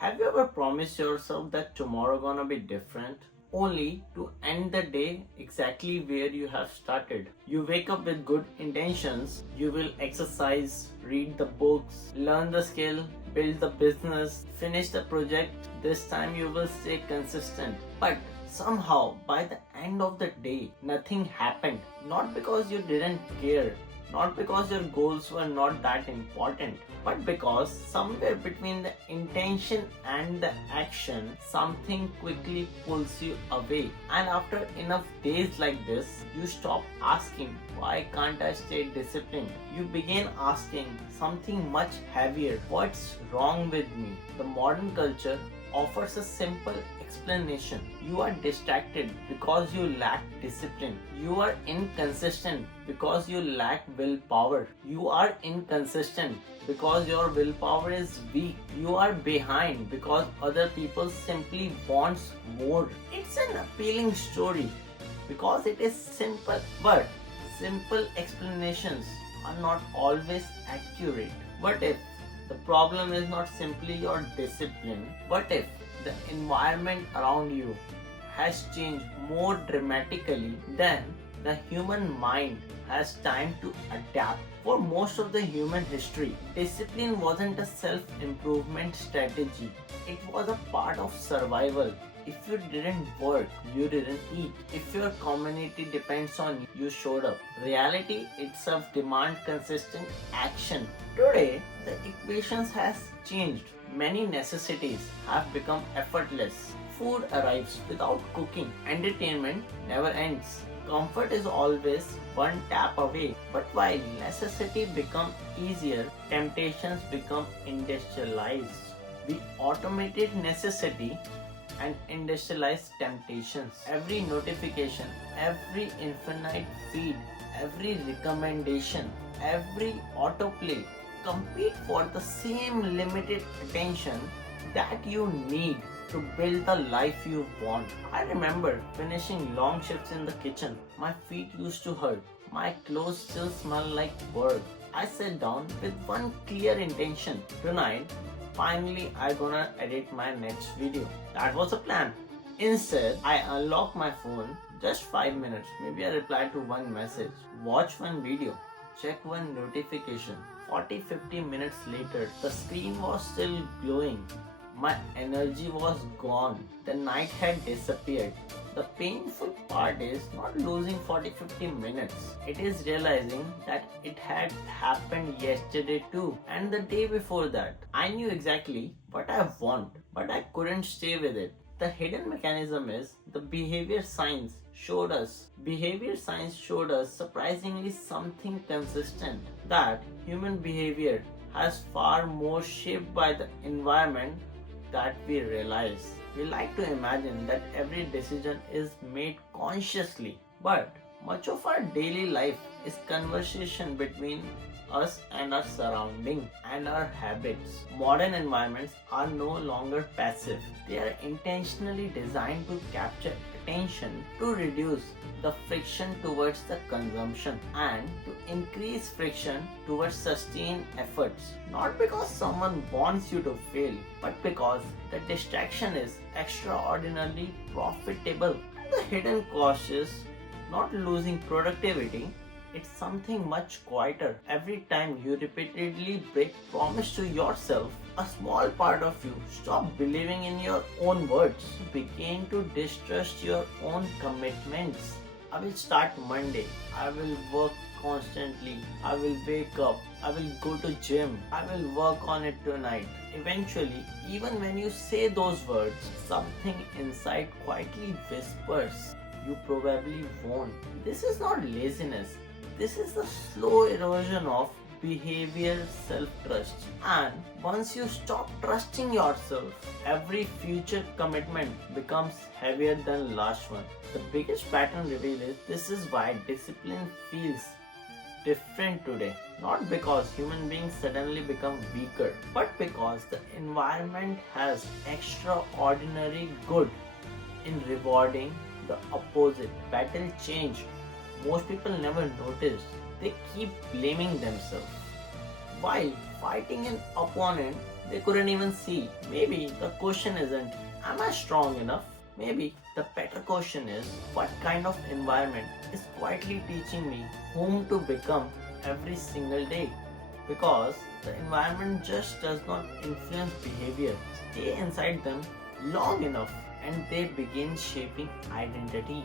Have you ever promised yourself that tomorrow gonna be different? Only to end the day exactly where you have started. You wake up with good intentions. You will exercise, read the books, learn the skill, build the business, finish the project. This time you will stay consistent. But somehow by the end of the day, nothing happened. Not because you didn't care, not because your goals were not that important, but because somewhere between the intention and the action, something quickly pulls you away. And after enough days like this, you stop asking, why can't I stay disciplined? You begin asking something much heavier, what's wrong with me? The modern culture offers a simple explanation. You are distracted because you lack discipline. You are inconsistent because you lack willpower. You are inconsistent because your willpower is weak. You are behind because other people simply wants more. It's an appealing story because it is simple, but simple explanations are not always accurate. What if the problem is not simply your discipline? What if the environment around you has changed more dramatically than the human mind has time to adapt? For most of the human history, discipline wasn't a self-improvement strategy. It was a part of survival. If you didn't work, you didn't eat. If your community depends on you, you showed up. Reality itself demands consistent action. Today, the equations has changed. Many necessities have become effortless. Food arrives without cooking. Entertainment never ends. Comfort is always one tap away. But while necessity becomes easier, temptations become industrialized. We automated necessity and industrialized temptations. Every notification, every infinite feed, every recommendation, every autoplay compete for the same limited attention that you need to build the life you want. I remember finishing long shifts in the kitchen. My feet used to hurt. My clothes still smell like work. I sat down with one clear intention. Tonight, finally I gonna edit my next video. That was the plan. Instead, I unlock my phone just 5 minutes. Maybe I reply to one message, watch one video, check one notification. 40-50 minutes later, the screen was still glowing. My energy was gone. The night had disappeared. The painful part is not losing 40-50 minutes. It is realizing that it had happened yesterday too, and the day before that. I knew exactly what I want, but I couldn't stay with it. The hidden mechanism is the behavior science showed us surprisingly something consistent, that human behavior has far more shaped by the environment that we realize. We like to imagine that every decision is made consciously, but much of our daily life is conversation between us and our surrounding and our habits. Modern environments are no longer passive. They are intentionally designed to capture attention, to reduce the friction towards the consumption, and to increase friction towards sustained efforts. Not because someone wants you to fail, but because the distraction is extraordinarily profitable. And the hidden cost is not losing productivity. It's something much quieter. Every time you repeatedly break promise to yourself, a small part of you stop believing in your own words. You begin to distrust your own commitments. I will start Monday. I will work constantly. I will wake up. I will go to gym. I will work on it tonight. Eventually, even when you say those words, something inside quietly whispers, you probably won't. This is not laziness. This is the slow erosion of behavior self-trust. And once you stop trusting yourself, every future commitment becomes heavier than last one. The biggest pattern reveal is this is why discipline feels different today. Not because human beings suddenly become weaker, but because the environment has extraordinary good in rewarding the opposite. Pattern change. Most people never notice. They keep blaming themselves. While fighting an opponent they couldn't even see. Maybe the question isn't, am I strong enough? Maybe the better question is, what kind of environment is quietly teaching me whom to become every single day? Because the environment just does not influence behavior. Stay inside them long enough and they begin shaping identity.